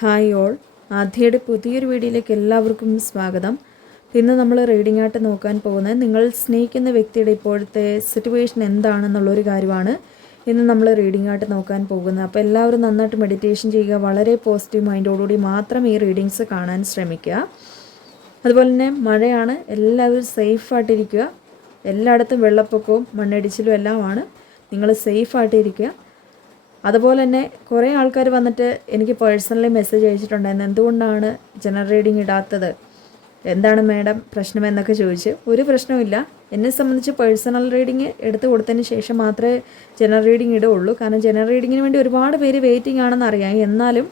Hi all, ആദ്യയുടെ പുതിയൊരു വീഡിയോയിലേക്ക് എല്ലാവർക്കും സ്വാഗതം. ഇന്ന് നമ്മൾ റീഡിംഗ് ആയിട്ട് നോക്കാൻ പോകുന്നത് നിങ്ങൾ സ്നേഹിക്കുന്ന വ്യക്തിയുടെ ഇപ്പോഴത്തെ സിറ്റുവേഷൻ എന്താണെന്നുള്ളൊരു കാര്യമാണ് ഇന്ന് നമ്മൾ റീഡിംഗ് ആയിട്ട് നോക്കാൻ പോകുന്നത്. അപ്പോൾ എല്ലാവരും നന്നായിട്ട് മെഡിറ്റേഷൻ ചെയ്യുക, വളരെ പോസിറ്റീവ് മൈൻഡോടുകൂടി മാത്രം ഈ റീഡിങ്സ് കാണാൻ ശ്രമിക്കുക. അതുപോലെ തന്നെ മഴയാണ്, എല്ലാവരും സേഫായിട്ടിരിക്കുക. എല്ലായിടത്തും വെള്ളപ്പൊക്കവും മണ്ണിടിച്ചിലും എല്ലാമാണ്. നിങ്ങൾ സേഫായിട്ടിരിക്കുക. അതുപോലെ തന്നെ കുറേ ആൾക്കാർ വന്നിട്ട് എനിക്ക് പേഴ്സണലി മെസ്സേജ് അയച്ചിട്ടുണ്ടായിരുന്നു, എന്തുകൊണ്ടാണ് ജനറൽ റീഡിങ് ഇടാത്തത്, എന്താണ് മാഡം പ്രശ്നം എന്നൊക്കെ ചോദിച്ച്. ഒരു പ്രശ്നമില്ല. എന്നെ സംബന്ധിച്ച് പേഴ്സണൽ റീഡിങ് എടുത്തു കൊടുത്തതിന് ശേഷം മാത്രമേ ജനറൽ റീഡിങ് ഇടുകയുള്ളൂ. കാരണം ജനറൽ റീഡിങ്ങിന് വേണ്ടി ഒരുപാട് പേര് വെയിറ്റിംഗ് ആണെന്ന് അറിയാം. എന്നാലും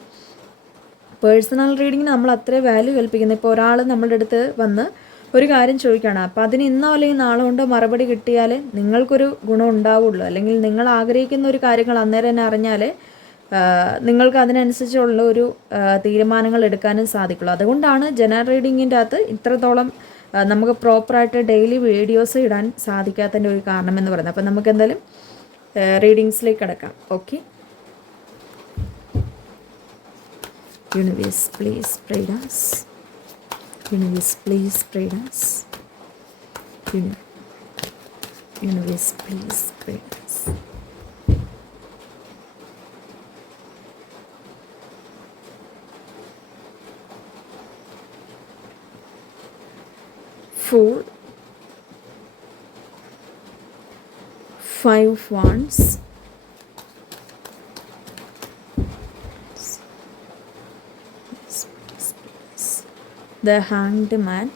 പേഴ്സണൽ റീഡിങ്ങിന് നമ്മൾ അത്രേ വാല്യൂ കൽപ്പിക്കുന്നത്. ഇപ്പോൾ ഒരാൾ നമ്മളുടെ അടുത്ത് വന്ന് ഒരു കാര്യം ചോദിക്കുകയാണ്, അപ്പോൾ അതിന് ഇന്നോ അല്ലെങ്കിൽ നാളെ കൊണ്ട് മറുപടി കിട്ടിയാൽ നിങ്ങൾക്കൊരു ഗുണം ഉണ്ടാവുള്ളൂ. അല്ലെങ്കിൽ നിങ്ങൾ ആഗ്രഹിക്കുന്ന ഒരു കാര്യങ്ങൾ അന്നേരം തന്നെ അറിഞ്ഞാൽ നിങ്ങൾക്ക് അതിനനുസരിച്ചുള്ള ഒരു തീരുമാനങ്ങൾ എടുക്കാനും സാധിക്കുള്ളൂ. അതുകൊണ്ടാണ് ജനറൽ റീഡിങ്ങിൻ്റെ അകത്ത് ഇത്രത്തോളം നമുക്ക് പ്രോപ്പറായിട്ട് ഡെയിലി വീഡിയോസ് ഇടാൻ സാധിക്കാത്തതിൻ്റെ ഒരു കാരണം എന്ന് പറയുന്നത്. അപ്പോൾ നമുക്ക് എന്തായാലും റീഡിങ്സിലേക്ക് കിടക്കാം. Okay, universe please guide us. Universe, please guide us. Universe, please guide us. Four, 5 of wands, the hanged man,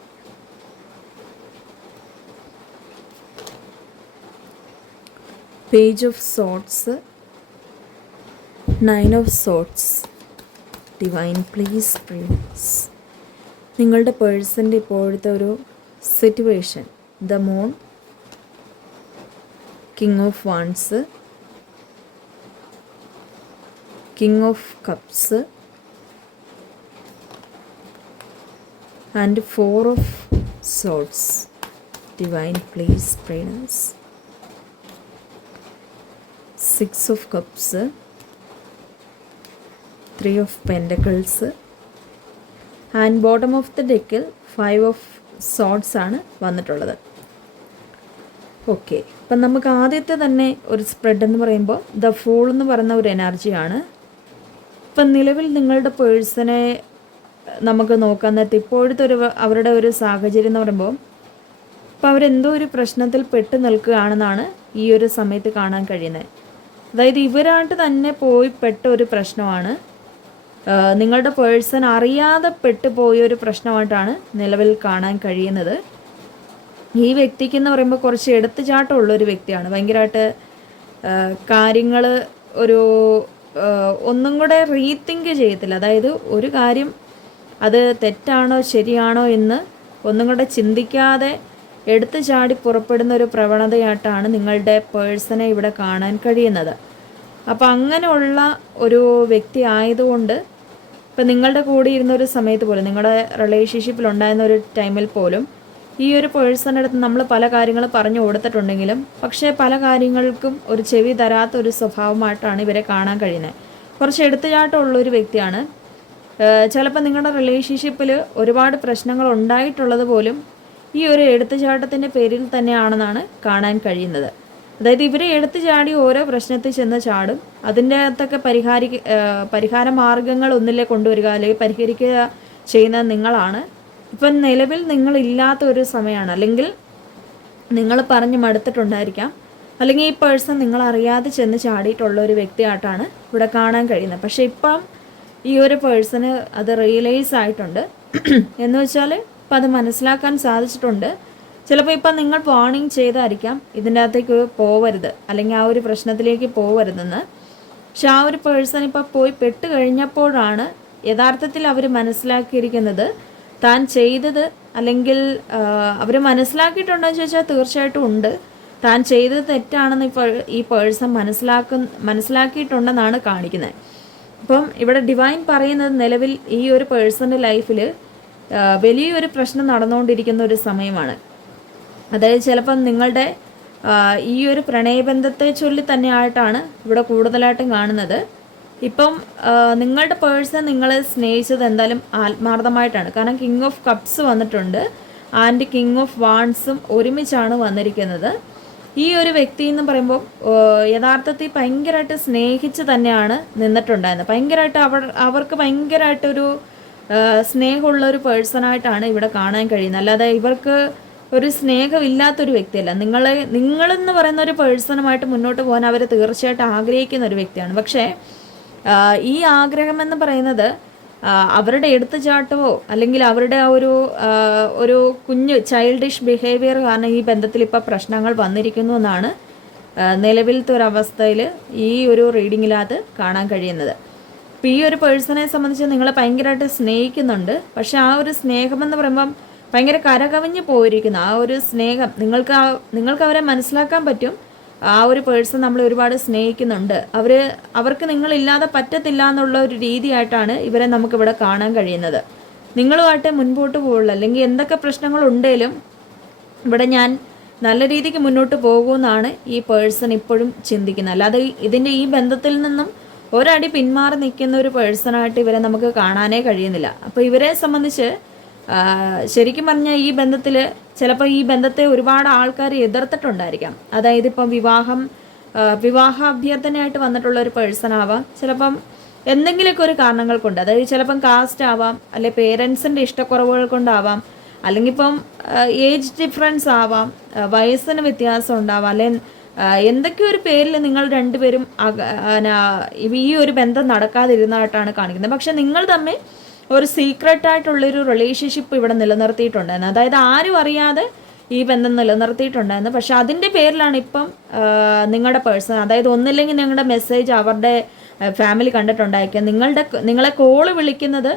page of swords, 9 of swords. Divine, please guide us. നിങ്ങളുടെ പേഴ്സൻ്റെ ഇപ്പോഴത്തെ ഒരു situation, the moon, king of wands, king of cups and 4 of swords. Divine, please guide us. 6 of cups, 3 of pentacles and bottom of the deck 5 of swords ആണ് വന്നിട്ടുള്ളത്. Okay, അപ്പം നമുക്ക് ആദ്യത്തെ തന്നെ ഒരു സ്പ്രെഡ് എന്ന് പറയുമ്പോൾ ദ ഫൂൾ എന്ന് പറയുന്ന ഒരു എനർജിയാണ്. ഇപ്പം നിലവിൽ നിങ്ങളുടെ പേഴ്സണെ നമുക്ക് നോക്കാൻ നേരത്തെ ഇപ്പോഴത്തെ അവരുടെ ഒരു സാഹചര്യം എന്ന് പറയുമ്പോൾ ഇപ്പോൾ അവരെന്തോ ഒരു പ്രശ്നത്തിൽ പെട്ട് നിൽക്കുകയാണെന്നാണ് ഈ ഒരു സമയത്ത് കാണാൻ കഴിയുന്നത്. അതായത് ഇവരായിട്ട് തന്നെ പോയി പെട്ട ഒരു പ്രശ്നമാണ്, നിങ്ങളുടെ പേഴ്സൺ അറിയാതെ പെട്ടുപോയ ഒരു പ്രശ്നമായിട്ടാണ് നിലവിൽ കാണാൻ കഴിയുന്നത്. ഈ വ്യക്തിക്ക് എന്ന് പറയുമ്പോൾ കുറച്ച് എടുത്തുചാട്ടമുള്ളൊരു വ്യക്തിയാണ്. ഭയങ്കരമായിട്ട് കാര്യങ്ങൾ ഒരു ഒന്നും കൂടെ റീതിങ്ക് ചെയ്യത്തില്ല. അതായത് ഒരു കാര്യം അത് തെറ്റാണോ ശരിയാണോ എന്ന് ഒന്നും കൂടെ ചിന്തിക്കാതെ എടുത്തു ചാടി പുറപ്പെടുന്ന ഒരു പ്രവണതയായിട്ടാണ് നിങ്ങളുടെ പേഴ്സണെ ഇവിടെ കാണാൻ കഴിയുന്നത്. അപ്പോൾ അങ്ങനെയുള്ള ഒരു വ്യക്തി ആയതുകൊണ്ട് ഇപ്പം നിങ്ങളുടെ കൂടെ ഇരുന്നൊരു സമയത്ത് പോലും, നിങ്ങളുടെ റിലേഷൻഷിപ്പിൽ ഉണ്ടായിരുന്ന ഒരു ടൈമിൽ പോലും ഈ ഒരു പേഴ്സണെ അടുത്ത് നമ്മൾ പല കാര്യങ്ങൾ പറഞ്ഞു കൊടുത്തിട്ടുണ്ടെങ്കിലും പക്ഷേ പല കാര്യങ്ങൾക്കും ഒരു ചെവി തരാത്ത ഒരു സ്വഭാവമായിട്ടാണ് ഇവരെ കാണാൻ കഴിയുന്നത്. കുറച്ച് എടുത്തുചാട്ടമുള്ളൊരു വ്യക്തിയാണ്. ചിലപ്പോൾ നിങ്ങളുടെ റിലേഷൻഷിപ്പിൽ ഒരുപാട് പ്രശ്നങ്ങൾ ഉണ്ടായിട്ടുള്ളത് പോലും ഈ ഒരു എടുത്തുചാട്ടത്തിൻ്റെ പേരിൽ തന്നെയാണെന്നാണ് കാണാൻ കഴിയുന്നത്. അതായത് ഇവരെ എടുത്തു ചാടി ഓരോ പ്രശ്നത്തിൽ ചെന്ന് ചാടും. അതിൻ്റെ അകത്തൊക്കെ പരിഹാര മാർഗങ്ങൾ ഒന്നില്ലേ കൊണ്ടുവരിക അല്ലെങ്കിൽ പരിഹരിക്കുക ചെയ്യുന്നത് നിങ്ങളാണ്. ഇപ്പം നിലവിൽ നിങ്ങളില്ലാത്ത ഒരു സമയമാണ്, അല്ലെങ്കിൽ നിങ്ങൾ പറഞ്ഞ് മടുത്തിട്ടുണ്ടായിരിക്കാം, അല്ലെങ്കിൽ ഈ പേഴ്സൺ നിങ്ങളറിയാതെ ചെന്ന് ചാടിയിട്ടുള്ള ഒരു വ്യക്തിയായിട്ടാണ് ഇവിടെ കാണാൻ കഴിയുന്നത്. പക്ഷേ ഇപ്പം ഈ ഒരു പേഴ്സണ് അത് റിയലൈസ് ആയിട്ടുണ്ട്. എന്ന് വെച്ചാൽ ഇപ്പം അത് മനസ്സിലാക്കാൻ സാധിച്ചിട്ടുണ്ട്. ചിലപ്പോൾ ഇപ്പം നിങ്ങൾ വാർണിംഗ് ചെയ്തായിരിക്കാം ഇതിൻ്റെ അകത്തേക്ക് പോവരുത്, അല്ലെങ്കിൽ ആ ഒരു പ്രശ്നത്തിലേക്ക് പോവരുതെന്ന്. പക്ഷെ ആ ഒരു പേഴ്സൺ ഇപ്പം പോയി പെട്ട് കഴിഞ്ഞപ്പോഴാണ് യഥാർത്ഥത്തിൽ അവർ മനസ്സിലാക്കിയിരിക്കുന്നത് താൻ ചെയ്തത്, അല്ലെങ്കിൽ അവർ മനസ്സിലാക്കിയിട്ടുണ്ടോ എന്ന് ചോദിച്ചാൽ തീർച്ചയായിട്ടും ഉണ്ട്. താൻ ചെയ്തത് തെറ്റാണെന്ന് ഇപ്പോൾ ഈ പേഴ്സൺ മനസ്സിലാക്കിയിട്ടുണ്ടെന്നാണ് കാണിക്കുന്നത്. അപ്പം ഇവിടെ ഡിവൈൻ പറയുന്നത് നിലവിൽ ഈ ഒരു പേഴ്സൻ്റെ ലൈഫിൽ വലിയൊരു പ്രശ്നം നടന്നുകൊണ്ടിരിക്കുന്ന ഒരു സമയമാണ്. അതായത് ചിലപ്പം നിങ്ങളുടെ ഈ ഒരു പ്രണയബന്ധത്തെ ചൊല്ലി തന്നെയായിട്ടാണ് ഇവിടെ കൂടുതലായിട്ടും കാണുന്നത്. ഇപ്പം നിങ്ങളുടെ പേഴ്സൺ നിങ്ങളെ സ്നേഹിച്ചത് എന്തായാലും ആത്മാർത്ഥമായിട്ടാണ്. കാരണം കിങ് ഓഫ് കപ്സ് വന്നിട്ടുണ്ട് ആൻഡ് കിങ് ഓഫ് വാൺസും ഒരുമിച്ചാണ് വന്നിരിക്കുന്നത്. ഈ ഒരു വ്യക്തി എന്ന് പറയുമ്പോൾ യഥാർത്ഥത്തിൽ ഭയങ്കരമായിട്ട് സ്നേഹിച്ച് തന്നെയാണ് നിന്നിട്ടുണ്ടായിരുന്നത്. ഭയങ്കരമായിട്ട് അവർക്ക് ഭയങ്കരമായിട്ടൊരു സ്നേഹമുള്ള ഒരു പേഴ്സണായിട്ടാണ് ഇവിടെ കാണാൻ കഴിയുന്നത്. അല്ലാതെ ഇവർക്ക് ഒരു സ്നേഹമില്ലാത്തൊരു വ്യക്തിയല്ല. നിങ്ങളെന്ന് പറയുന്ന ഒരു പേഴ്സണുമായിട്ട് മുന്നോട്ട് പോകാൻ അവർ തീർച്ചയായിട്ടും ആഗ്രഹിക്കുന്ന ഒരു വ്യക്തിയാണ്. പക്ഷേ ഈ ആഗ്രഹമെന്ന് പറയുന്നത് അവരുടെ എടുത്തുചാട്ടമോ അല്ലെങ്കിൽ അവരുടെ ആ ഒരു കുഞ്ഞ് ചൈൽഡിഷ് ബിഹേവിയർ കാരണം ഈ ബന്ധത്തിൽ ഇപ്പോൾ പ്രശ്നങ്ങൾ വന്നിരിക്കുന്നു എന്നാണ് നിലവിലത്തെ ഒരവസ്ഥയിൽ ഈ ഒരു റീഡിങ്ങിലത് കാണാൻ കഴിയുന്നത്. അപ്പോൾ ഈ ഒരു പേഴ്സണെ സംബന്ധിച്ച് നിങ്ങളെ ഭയങ്കരമായിട്ട് സ്നേഹിക്കുന്നുണ്ട്. പക്ഷെ ആ ഒരു സ്നേഹമെന്ന് പറയുമ്പം ഭയങ്കര കരകവിഞ്ഞ് പോയിരിക്കുന്നു. ആ ഒരു സ്നേഹം നിങ്ങൾക്ക് അവരെ മനസ്സിലാക്കാൻ പറ്റും. ആ ഒരു പേഴ്സൺ നമ്മൾ ഒരുപാട് സ്നേഹിക്കുന്നുണ്ട്. അവർക്ക് നിങ്ങളില്ലാതെ പറ്റത്തില്ല എന്നുള്ള ഒരു രീതിയായിട്ടാണ് ഇവരെ നമുക്കിവിടെ കാണാൻ കഴിയുന്നത്. നിങ്ങളുമായിട്ട് മുൻപോട്ട് പോകുള്ളൂ, അല്ലെങ്കിൽ എന്തൊക്കെ പ്രശ്നങ്ങളുണ്ടെങ്കിലും ഇവിടെ ഞാൻ നല്ല രീതിക്ക് മുന്നോട്ട് പോകുമെന്നാണ് ഈ പേഴ്സൺ ഇപ്പോഴും ചിന്തിക്കുന്നത്. അല്ലാതെ ഈ ബന്ധത്തിൽ നിന്നും ഒരടി പിന്മാറി നിൽക്കുന്ന ഒരു പേഴ്സണായിട്ട് ഇവരെ നമുക്ക് കാണാനേ കഴിയുന്നില്ല. അപ്പോൾ ഇവരെ സംബന്ധിച്ച് ശരിക്കും പറഞ്ഞാൽ ഈ ബന്ധത്തിൽ ചിലപ്പോൾ ഈ ബന്ധത്തെ ഒരുപാട് ആൾക്കാർ എതിർത്തിട്ടുണ്ടായിരിക്കാം. അതായത് ഇപ്പം വിവാഹ അഭ്യർത്ഥനയായിട്ട് വന്നിട്ടുള്ള ഒരു പേഴ്സൺ ആവാം, ചിലപ്പം എന്തെങ്കിലുമൊക്കെ ഒരു കാരണങ്ങൾ കൊണ്ട്, അതായത് ചിലപ്പം കാസ്റ്റ് ആവാം, അല്ലെ പേരൻസിൻ്റെ ഇഷ്ടക്കുറവുകൾ കൊണ്ടാവാം, അല്ലെങ്കിൽ ഇപ്പം ഏജ് ഡിഫറൻസ് ആവാം, വയസ്സിന് വ്യത്യാസം ഉണ്ടാവാം, അല്ലെ എന്തൊക്കെ ഒരു പേരിൽ നിങ്ങൾ രണ്ടുപേരും ഈ ഒരു ബന്ധം നടക്കാതിരുന്നതായിട്ടാണ് കാണിക്കുന്നത്. പക്ഷെ നിങ്ങൾ തമ്മിൽ ഒരു സീക്രട്ടായിട്ടുള്ളൊരു റിലേഷൻഷിപ്പ് ഇവിടെ നിലനിർത്തിയിട്ടുണ്ടായിരുന്നു. അതായത് ആരും അറിയാതെ ഈ ബന്ധം നിലനിർത്തിയിട്ടുണ്ടായിരുന്നു. പക്ഷെ അതിൻ്റെ പേരിലാണ് ഇപ്പം നിങ്ങളുടെ പേഴ്സൺ, അതായത് ഒന്നില്ലെങ്കിൽ നിങ്ങളുടെ മെസ്സേജ് അവരുടെ ഫാമിലി കണ്ടിട്ടുണ്ടായിരിക്കാം, നിങ്ങളെ കോള് വിളിക്കുന്നത്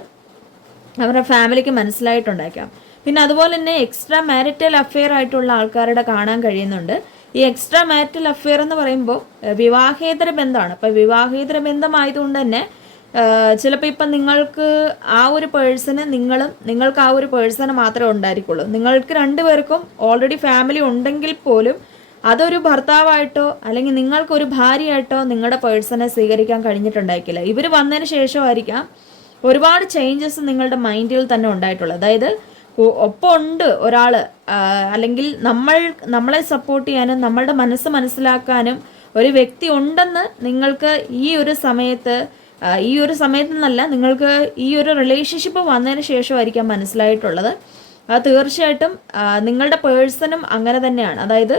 അവരുടെ ഫാമിലിക്ക് മനസ്സിലായിട്ടുണ്ടായിരിക്കാം. പിന്നെ അതുപോലെ തന്നെ എക്സ്ട്രാ മാരിറ്റൽ അഫെയർ ആയിട്ടുള്ള ആൾക്കാരുടെ കാണാൻ കഴിയുന്നുണ്ട്. ഈ എക്സ്ട്രാ മാരിറ്റൽ അഫെയർ എന്ന് പറയുമ്പോൾ വിവാഹേതര ബന്ധമാണ്. അപ്പോൾ വിവാഹേതര ബന്ധമായതുകൊണ്ട് തന്നെ ചിലപ്പോൾ ഇപ്പം നിങ്ങൾക്ക് ആ ഒരു പേഴ്സണ് നിങ്ങൾക്ക് ആ ഒരു പേഴ്സണ് മാത്രമേ ഉണ്ടായിരിക്കുള്ളൂ. നിങ്ങൾക്ക് രണ്ടുപേർക്കും ഓൾറെഡി ഫാമിലി ഉണ്ടെങ്കിൽ പോലും അതൊരു ഭർത്താവായിട്ടോ അല്ലെങ്കിൽ നിങ്ങൾക്കൊരു ഭാര്യയായിട്ടോ നിങ്ങളുടെ പേഴ്സണെ സ്വീകരിക്കാൻ കഴിഞ്ഞിട്ടുണ്ടായിരിക്കില്ല. ഇവർ വന്നതിന് ശേഷമായിരിക്കാം ഒരുപാട് ചേഞ്ചസ് നിങ്ങളുടെ മൈൻഡിൽ തന്നെ ഉണ്ടായിട്ടുള്ളത്. അതായത് ഒപ്പം ഉണ്ട് ഒരാൾ, അല്ലെങ്കിൽ നമ്മളെ സപ്പോർട്ട് ചെയ്യാനും നമ്മളുടെ മനസ്സ് മനസ്സിലാക്കാനും ഒരു വ്യക്തി ഉണ്ടെന്ന് നിങ്ങൾക്ക് ഈ ഒരു സമയത്തെന്നല്ല, നിങ്ങൾക്ക് ഈ ഒരു റിലേഷൻഷിപ്പ് വന്നതിന് ശേഷമായിരിക്കാം മനസ്സിലായിട്ടുള്ളത്. അത് തീർച്ചയായിട്ടും നിങ്ങളുടെ പേഴ്സണും അങ്ങനെ തന്നെയാണ്. അതായത്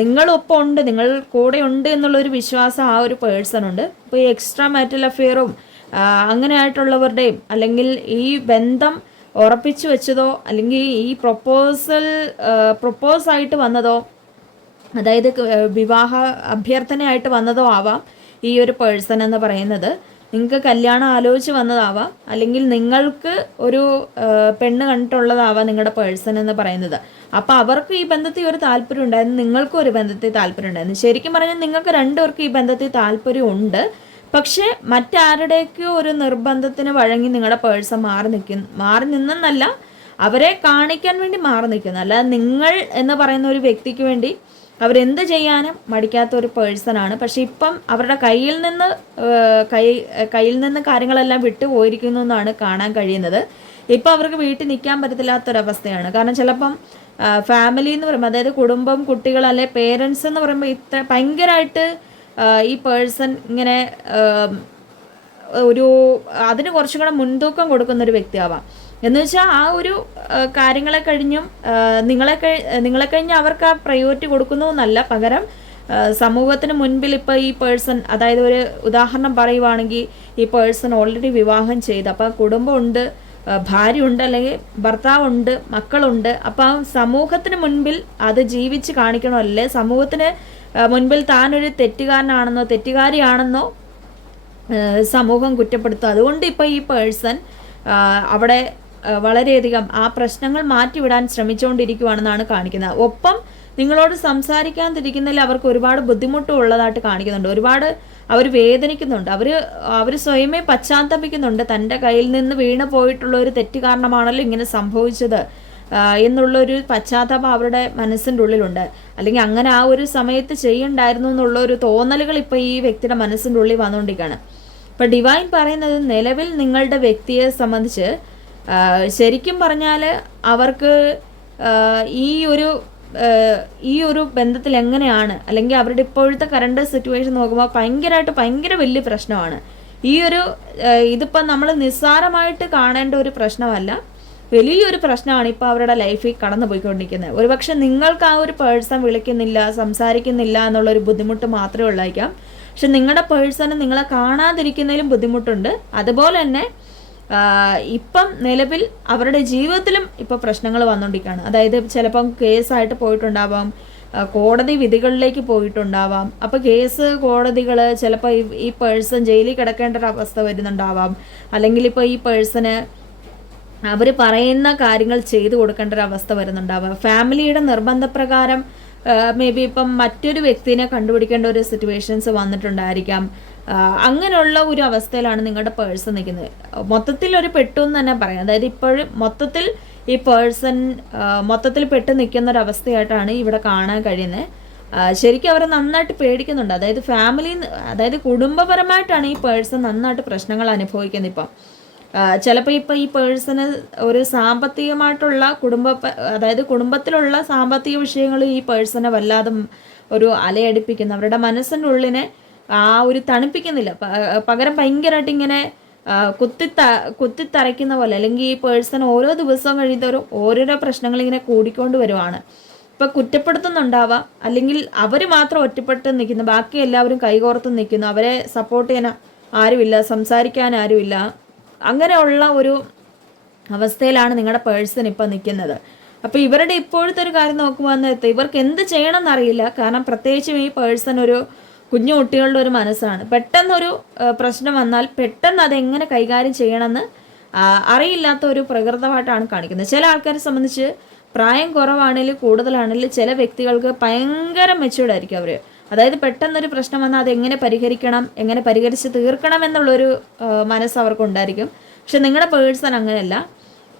നിങ്ങളൊപ്പം ഉണ്ട്, നിങ്ങൾ കൂടെ ഉണ്ട് എന്നുള്ളൊരു വിശ്വാസം ആ ഒരു പേഴ്സണുണ്ട്. ഇപ്പോൾ ഈ എക്സ്ട്രാ മാരിറ്റൽ അഫെയറും അങ്ങനെയായിട്ടുള്ളവരുടെയും, അല്ലെങ്കിൽ ഈ ബന്ധം ഉറപ്പിച്ചു വെച്ചതോ, അല്ലെങ്കിൽ ഈ പ്രൊപ്പോസായിട്ട് വന്നതോ, അതായത് വിവാഹ അഭ്യർത്ഥനയായിട്ട് വന്നതോ ആവാം ഈ ഒരു പേഴ്സൺ എന്ന് പറയുന്നത്. നിങ്ങൾക്ക് കല്യാണം ആലോചിച്ച് വന്നതാവാം, അല്ലെങ്കിൽ നിങ്ങൾക്ക് ഒരു പെണ്ണ് കണ്ടിട്ടുള്ളതാവാം നിങ്ങളുടെ പേഴ്സൺ എന്ന് പറയുന്നത്. അപ്പോൾ അവർക്ക് ഈ ബന്ധത്തിൽ ഒരു താല്പര്യം ഉണ്ടായിരുന്നു, നിങ്ങൾക്കും ഒരു ബന്ധത്തിൽ താല്പര്യം ഉണ്ടായിരുന്നു. ശരിക്കും പറഞ്ഞാൽ നിങ്ങൾക്ക് രണ്ടുപേർക്കും ഈ ബന്ധത്തിൽ താല്പര്യം ഉണ്ട്. പക്ഷേ മറ്റാരുടെയൊക്കെ ഒരു നിർബന്ധത്തിന് വഴങ്ങി നിങ്ങളുടെ പേഴ്സൺ മാറി നിന്നെന്നല്ല, അവരെ കാണിക്കാൻ വേണ്ടി മാറി നിൽക്കുന്നു. അല്ലാതെ നിങ്ങൾ എന്ന് പറയുന്ന ഒരു വ്യക്തിക്ക് വേണ്ടി അവരെന്ത് ചെയ്യാനും മടിക്കാത്ത ഒരു പേഴ്സണാണ്. പക്ഷെ ഇപ്പം അവരുടെ കയ്യിൽ നിന്ന് കാര്യങ്ങളെല്ലാം വിട്ടുപോയിരിക്കുന്നു എന്നാണ് കാണാൻ കഴിയുന്നത്. ഇപ്പം അവർക്ക് വീട്ടിൽ നിൽക്കാൻ പറ്റത്തില്ലാത്തൊരവസ്ഥയാണ്. കാരണം ചിലപ്പം ഫാമിലി എന്ന് പറയുമ്പോൾ, അതായത് കുടുംബം, കുട്ടികൾ, അല്ലെ പേരൻസ് എന്ന് പറയുമ്പോൾ ഭയങ്കരമായിട്ട് ഈ പേഴ്സൺ ഇങ്ങനെ അതിന് കുറച്ചും കൂടെ മുൻതൂക്കം കൊടുക്കുന്നൊരു വ്യക്തിയാവാം. എന്ന് വെച്ചാൽ ആ ഒരു കാര്യങ്ങളെ കഴിഞ്ഞും നിങ്ങളെ കഴിഞ്ഞ് അവർക്ക് ആ പ്രയോറിറ്റി കൊടുക്കുന്നു എന്നല്ല, പകരം സമൂഹത്തിന് മുൻപിൽ ഇപ്പോൾ ഈ പേഴ്സൺ, അതായത് ഒരു ഉദാഹരണം പറയുവാണെങ്കിൽ ഈ പേഴ്സൺ ഓൾറെഡി വിവാഹം ചെയ്ത്, അപ്പോൾ കുടുംബമുണ്ട്, ഭാര്യയുണ്ട്, അല്ലെങ്കിൽ ഭർത്താവുണ്ട്, മക്കളുണ്ട്. അപ്പോൾ സമൂഹത്തിന് മുൻപിൽ അത് ജീവിച്ച് കാണിക്കണമല്ലേ, സമൂഹത്തിന് മുൻപിൽ താനൊരു തെറ്റുകാരിയാണെന്നോ സമൂഹം കുറ്റപ്പെടുത്തും. അതുകൊണ്ട് ഇപ്പോൾ ഈ പേഴ്സൺ അവിടെ വളരെയധികം ആ പ്രശ്നങ്ങൾ മാറ്റിവിടാൻ ശ്രമിച്ചുകൊണ്ടിരിക്കുകയാണെന്നാണ് കാണിക്കുന്നത്. ഒപ്പം നിങ്ങളോട് സംസാരിക്കാതിരിക്കുന്നതിൽ അവർക്ക് ഒരുപാട് ബുദ്ധിമുട്ടും ഉള്ളതായിട്ട് കാണിക്കുന്നുണ്ട്. ഒരുപാട് അവർ വേദനിക്കുന്നുണ്ട്, അവർ സ്വയമേ പശ്ചാത്തപിക്കുന്നുണ്ട്. തൻ്റെ കയ്യിൽ നിന്ന് വീണ് പോയിട്ടുള്ള ഒരു തെറ്റ് കാരണമാണല്ലോ ഇങ്ങനെ സംഭവിച്ചത് എന്നുള്ളൊരു പശ്ചാത്താപം അവരുടെ മനസ്സിൻ്റെ ഉള്ളിലുണ്ട്. അല്ലെങ്കിൽ അങ്ങനെ ആ ഒരു സമയത്ത് ചെയ്യണ്ടായിരുന്നു എന്നുള്ള ഒരു തോന്നലുകൾ ഇപ്പോൾ ഈ വ്യക്തിയുടെ മനസ്സിൻ്റെ ഉള്ളിൽ വന്നുകൊണ്ടിരിക്കുകയാണ്. അപ്പോൾ ഡിവൈൻ പറയുന്നത് നിലവിൽ നിങ്ങളുടെ വ്യക്തിയെ സംബന്ധിച്ച് ശരിക്കും പറഞ്ഞാൽ അവർക്ക് ഈ ഒരു ബന്ധത്തിൽ എങ്ങനെയാണ്, അല്ലെങ്കിൽ അവരുടെ ഇപ്പോഴത്തെ കറണ്ട് സിറ്റുവേഷൻ നോക്കുമ്പോൾ ഭയങ്കര വലിയ പ്രശ്നമാണ്. ഇതിപ്പോൾ നമ്മൾ നിസ്സാരമായിട്ട് കാണേണ്ട ഒരു പ്രശ്നമല്ല, വലിയൊരു പ്രശ്നമാണ് ഇപ്പോൾ അവരുടെ ലൈഫിൽ കടന്നു പോയിക്കൊണ്ടിരിക്കുന്നത്. ഒരുപക്ഷെ നിങ്ങൾക്ക് ആ ഒരു പേഴ്സൺ വിളിക്കുന്നില്ല, സംസാരിക്കുന്നില്ല എന്നുള്ളൊരു ബുദ്ധിമുട്ട് മാത്രമേ ഉള്ളായിരിക്കാം. പക്ഷെ നിങ്ങളുടെ പേഴ്സണ് നിങ്ങളെ കാണാതിരിക്കുന്നതിലും ബുദ്ധിമുട്ടുണ്ട്. അതുപോലെ തന്നെ ഇപ്പം നിലവിൽ അവരുടെ ജീവിതത്തിലും ഇപ്പോൾ പ്രശ്നങ്ങൾ വന്നുകൊണ്ടിരിക്കുകയാണ്. അതായത് ചിലപ്പം കേസായിട്ട് പോയിട്ടുണ്ടാവാം, കോടതി വിധികളിലേക്ക് പോയിട്ടുണ്ടാവാം. അപ്പോൾ കേസ് കോടതികൾ ചിലപ്പോൾ ഈ പേഴ്സൺ ജയിലിൽ കിടക്കേണ്ട ഒരു അവസ്ഥ വരുന്നുണ്ടാവാം, അല്ലെങ്കിൽ ഇപ്പോൾ ഈ പേഴ്സണ് അവർ പറയുന്ന കാര്യങ്ങൾ ചെയ്തു കൊടുക്കേണ്ട ഒരു അവസ്ഥ വരുന്നുണ്ടാവാം. ഫാമിലിയുടെ നിർബന്ധപ്രകാരം മേ ബി ഇപ്പം മറ്റൊരു വ്യക്തിനെ കണ്ടുപിടിക്കേണ്ട ഒരു സിറ്റുവേഷൻസ് വന്നിട്ടുണ്ടായിരിക്കാം. അങ്ങനെയുള്ള ഒരു അവസ്ഥയിലാണ് നിങ്ങളുടെ പേഴ്സൺ നിൽക്കുന്നത്. മൊത്തത്തിൽ ഒരു പെട്ടു എന്ന് തന്നെ പറയാം. അതായത് ഇപ്പോഴും മൊത്തത്തിൽ ഈ പേഴ്സൺ മൊത്തത്തിൽ പെട്ട് നിൽക്കുന്ന ഒരു അവസ്ഥയായിട്ടാണ് ഇവിടെ കാണാൻ കഴിയുന്നത്. ശരിക്കും അവർ നന്നായിട്ട് പേടിക്കുന്നുണ്ട്. അതായത് കുടുംബപരമായിട്ടാണ് ഈ പേഴ്സൺ നന്നായിട്ട് പ്രശ്നങ്ങൾ അനുഭവിക്കുന്നത്. ഇപ്പം ചിലപ്പോൾ ഇപ്പോൾ ഈ പേഴ്സണ് ഒരു സാമ്പത്തികമായിട്ടുള്ള അതായത് കുടുംബത്തിലുള്ള സാമ്പത്തിക വിഷയങ്ങൾ ഈ പേഴ്സണെ വല്ലാതെ ഒരു അലയടിപ്പിക്കുന്നു. അവരുടെ മനസ്സിൻ്റെ ഉള്ളിനെ ആ ഒരു തണുപ്പിക്കുന്നില്ല, പകരം ഭയങ്കരമായിട്ട് ഇങ്ങനെ കുത്തിത്തറയ്ക്കുന്ന പോലെ, അല്ലെങ്കിൽ ഈ പേഴ്സൺ ഓരോ ദിവസവും കഴിയുന്നവരും ഓരോരോ പ്രശ്നങ്ങൾ ഇങ്ങനെ കൂടിക്കൊണ്ട് വരുവാണ്. ഇപ്പം കുറ്റപ്പെടുത്തുന്നുണ്ടാവാം, അല്ലെങ്കിൽ അവർ മാത്രം ഒറ്റപ്പെട്ട് നിൽക്കുന്നു, ബാക്കി എല്ലാവരും കൈകോർത്ത് നിൽക്കുന്നു, അവരെ സപ്പോർട്ട് ചെയ്യാൻ ആരുമില്ല, സംസാരിക്കാൻ ആരുമില്ല. അങ്ങനെയുള്ള ഒരു അവസ്ഥയിലാണ് നിങ്ങളുടെ പേഴ്സൺ ഇപ്പം നിൽക്കുന്നത്. അപ്പോൾ ഇവരുടെ ഇപ്പോഴത്തെ ഒരു കാര്യം നോക്കുമ്പോൾ ഇവർക്ക് എന്ത് ചെയ്യണം എന്നറിയില്ല. കാരണം പ്രത്യേകിച്ചും ഈ പേഴ്സൺ ഒരു കുഞ്ഞു കുട്ടികളുടെ ഒരു മനസ്സാണ്. പെട്ടെന്നൊരു പ്രശ്നം വന്നാൽ പെട്ടെന്ന് അതെങ്ങനെ കൈകാര്യം ചെയ്യണമെന്ന് അറിയില്ലാത്ത ഒരു പ്രകൃതമായിട്ടാണ് കാണിക്കുന്നത്. ചില ആൾക്കാരെ സംബന്ധിച്ച് പ്രായം കുറവാണെങ്കിലും കൂടുതലാണെങ്കിലും ചില വ്യക്തികൾക്ക് ഭയങ്കര മെച്യൂർഡ് ആയിരിക്കും അവർ. അതായത് പെട്ടെന്നൊരു പ്രശ്നം വന്നാൽ അതെങ്ങനെ പരിഹരിക്കണം, എങ്ങനെ പരിഹരിച്ച് തീർക്കണം എന്നുള്ളൊരു മനസ്സ് അവർക്കുണ്ടായിരിക്കും. പക്ഷെ നിങ്ങളുടെ പേഴ്സൺ അങ്ങനെയല്ല.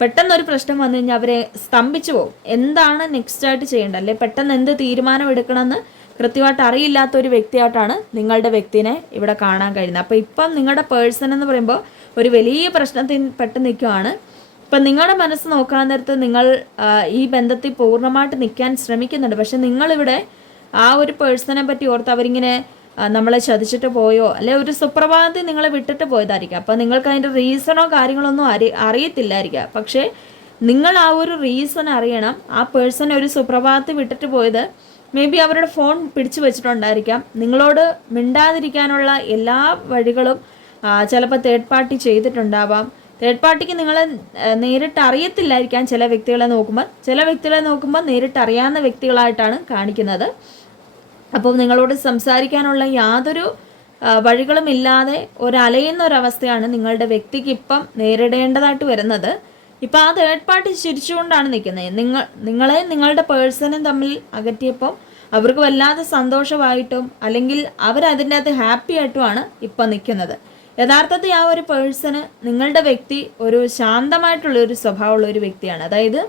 പെട്ടെന്നൊരു പ്രശ്നം വന്നു കഴിഞ്ഞാൽ അവരെ സ്തംഭിച്ചു പോകും. എന്താണ് നെക്സ്റ്റ് ആയിട്ട് ചെയ്യേണ്ടത്, അല്ലെ പെട്ടെന്ന് എന്ത് തീരുമാനം എടുക്കണമെന്ന് കൃത്യമായിട്ട് അറിയില്ലാത്തൊരു വ്യക്തിയായിട്ടാണ് നിങ്ങളുടെ വ്യക്തിനെ ഇവിടെ കാണാൻ കഴിയുന്നത്. അപ്പോൾ ഇപ്പം നിങ്ങളുടെ പേഴ്സൺ എന്ന് പറയുമ്പോൾ ഒരു വലിയ പ്രശ്നത്തിൽ പെട്ട് നിൽക്കുകയാണ്. ഇപ്പം നിങ്ങളുടെ മനസ്സ് നോക്കാൻ നേരത്ത് നിങ്ങൾ ഈ ബന്ധത്തിൽ പൂർണ്ണമായിട്ട് നിൽക്കാൻ ശ്രമിക്കുന്നുണ്ട്. പക്ഷെ നിങ്ങളിവിടെ ആ ഒരു പേഴ്സണെ പറ്റി ഓർത്ത് അവരിങ്ങനെ നമ്മളെ ചതിച്ചിട്ട് പോയോ, അല്ലെ ഒരു സുപ്രഭാതത്തിൽ നിങ്ങളെ വിട്ടിട്ട് പോയതായിരിക്കാം. അപ്പോൾ നിങ്ങൾക്ക് അതിൻ്റെ റീസണോ കാര്യങ്ങളൊന്നും അറിയത്തില്ലായിരിക്കാം. പക്ഷേ നിങ്ങൾ ആ ഒരു റീസൺ അറിയണം. ആ പേഴ്സൺ ഒരു സുപ്രഭാതത്തിൽ വിട്ടിട്ട് പോയത് മേ ബി അവരുടെ ഫോൺ പിടിച്ചു വെച്ചിട്ടുണ്ടായിരിക്കാം. നിങ്ങളോട് മിണ്ടാതിരിക്കാനുള്ള എല്ലാ വഴികളും ചിലപ്പോൾ തേർഡ് പാർട്ടി ചെയ്തിട്ടുണ്ടാവാം. തേർഡ് പാർട്ടിക്ക് നിങ്ങളെ നേരിട്ട് അറിയത്തില്ലായിരിക്കാം. ചില വ്യക്തികളെ നോക്കുമ്പോൾ നേരിട്ട് അറിയാവുന്ന വ്യക്തികളായിട്ടാണ് കാണിക്കുന്നത്. അപ്പോൾ നിങ്ങളോട് സംസാരിക്കാനുള്ള യാതൊരു വഴികളും ഇല്ലാതെ ഒരലയുന്ന ഒരവസ്ഥയാണ് നിങ്ങളുടെ വ്യക്തിക്ക് ഇപ്പം നേരിടേണ്ടതായിട്ട് വരുന്നത്. ഇപ്പം ആ തേർഡ് പാർട്ടി ചിരിച്ചുകൊണ്ടാണ് നിൽക്കുന്നത്. നിങ്ങളെ നിങ്ങളുടെ പേഴ്സണും തമ്മിൽ അകറ്റിയപ്പം അവർക്ക് വല്ലാതെ സന്തോഷമായിട്ടും അല്ലെങ്കിൽ അവരതിൻ്റെ അകത്ത് ഹാപ്പി ആയിട്ടുമാണ് ഇപ്പം നിൽക്കുന്നത്. യഥാർത്ഥത്തിൽ ആ ഒരു പേഴ്സണ് നിങ്ങളുടെ വ്യക്തി ഒരു ശാന്തമായിട്ടുള്ള ഒരു സ്വഭാവമുള്ള ഒരു വ്യക്തിയാണ്. അതായത്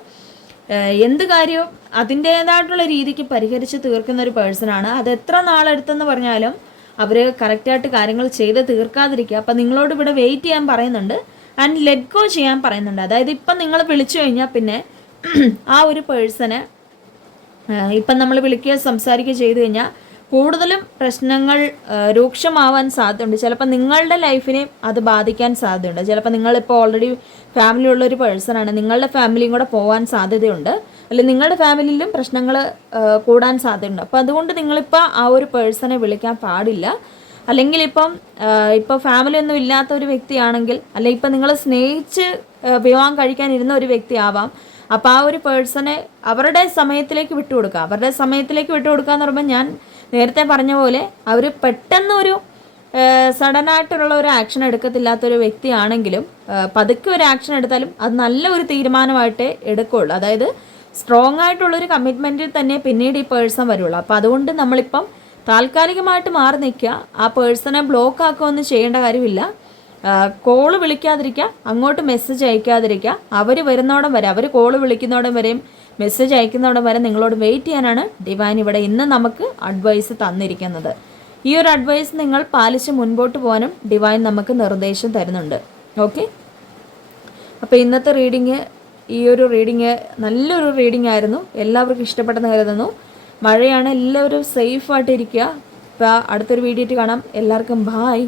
എന്ത് കാര്യവും അതിൻ്റേതായിട്ടുള്ള രീതിക്ക് പരിഹരിച്ച് തീർക്കുന്ന ഒരു പേഴ്സണാണ്. അത് എത്ര നാളെടുത്തെന്ന് പറഞ്ഞാലും അവർ കറക്റ്റായിട്ട് കാര്യങ്ങൾ ചെയ്ത് തീർക്കാതിരിക്കുക. അപ്പം നിങ്ങളോട് ഇവിടെ വെയിറ്റ് ചെയ്യാൻ പറയുന്നുണ്ട്, ആൻഡ് ലെറ്റ് ഗോ ചെയ്യാൻ പറയുന്നുണ്ട്. അതായത് ഇപ്പം നിങ്ങൾ വിളിച്ചു കഴിഞ്ഞാൽ പിന്നെ ആ ഒരു പേഴ്സനെ ഇപ്പം നമ്മൾ വിളിക്കുകയോ സംസാരിക്കുകയോ ചെയ്തു കഴിഞ്ഞാൽ കൂടുതലും പ്രശ്നങ്ങൾ രൂക്ഷമാവാൻ സാധ്യതയുണ്ട്. ചിലപ്പോൾ നിങ്ങളുടെ ലൈഫിനെ അത് ബാധിക്കാൻ സാധ്യതയുണ്ട്. ചിലപ്പോൾ നിങ്ങളിപ്പോൾ ഓൾറെഡി ഫാമിലി ഉള്ളൊരു പേഴ്സണാണ്, നിങ്ങളുടെ ഫാമിലിയും കൂടെ പോകാൻ സാധ്യതയുണ്ട്, അല്ലെങ്കിൽ നിങ്ങളുടെ ഫാമിലിയിലും പ്രശ്നങ്ങൾ കൂടാൻ സാധ്യതയുണ്ട്. അപ്പോൾ അതുകൊണ്ട് നിങ്ങളിപ്പോൾ ആ ഒരു പേഴ്സണെ വിളിക്കാൻ പാടില്ല. അല്ലെങ്കിൽ ഇപ്പോൾ ഫാമിലി ഒന്നും ഇല്ലാത്ത ഒരു വ്യക്തിയാണെങ്കിൽ, അല്ലെങ്കിൽ ഇപ്പം നിങ്ങൾ സ്നേഹിച്ച് വിവാഹം കഴിക്കാനിരുന്ന ഒരു വ്യക്തിയാവാം. അപ്പോൾ ആ ഒരു പേഴ്സണെ അവരുടെ സമയത്തിലേക്ക് വിട്ടുകൊടുക്കുക. എന്ന് പറയുമ്പോൾ ഞാൻ നേരത്തെ പറഞ്ഞ പോലെ അവർ പെട്ടെന്നൊരു സഡനായിട്ടുള്ള ഒരു ആക്ഷൻ എടുക്കത്തില്ലാത്തൊരു വ്യക്തിയാണെങ്കിലും പതുക്കെ ഒരു ആക്ഷൻ എടുത്താലും അത് നല്ല ഒരു തീരുമാനമായിട്ടേ എടുക്കുകയുള്ളൂ. അതായത് സ്ട്രോങ് ആയിട്ടുള്ളൊരു കമ്മിറ്റ്മെൻറ്റിൽ തന്നെ പിന്നീട് ഈ പേഴ്സൺ വരുള്ളൂ. അപ്പോൾ അതുകൊണ്ട് നമ്മളിപ്പം താൽക്കാലികമായിട്ട് മാറി നിൽക്കുക. ആ പേഴ്സണെ ബ്ലോക്ക് ആക്കുകയൊന്നും ചെയ്യേണ്ട കാര്യമില്ല. കോള് വിളിക്കാതിരിക്കുക, അങ്ങോട്ട് മെസ്സേജ് അയക്കാതിരിക്കുക. അവർ വരുന്നോടം വരെ, അവർ കോള് വിളിക്കുന്നോടം വരെയും മെസ്സേജ് അയക്കുന്നോടം വരെ നിങ്ങളോട് വെയിറ്റ് ചെയ്യാനാണ് ഡിവൈൻ ഇവിടെ ഇന്ന് നമുക്ക് അഡ്വൈസ് തന്നിരിക്കുന്നത്. ഈ ഒരു അഡ്വൈസ് നിങ്ങൾ പാലിച്ച് മുൻപോട്ട് പോകാനും ഡിവൈൻ നമുക്ക് നിർദ്ദേശം തരുന്നുണ്ട്. ഓക്കെ, അപ്പോൾ ഇന്നത്തെ റീഡിങ്, ഈ ഒരു റീഡിങ് നല്ലൊരു റീഡിംഗ് ആയിരുന്നു. എല്ലാവർക്കും ഇഷ്ടപ്പെട്ടെന്ന് കരുതുന്നു. മഴയാണ്, എല്ലാവരും സേഫായിട്ടിരിക്കുക. അപ്പോൾ അടുത്തൊരു വീഡിയോ ആയിട്ട് കാണാം. എല്ലാവർക്കും ബായ്.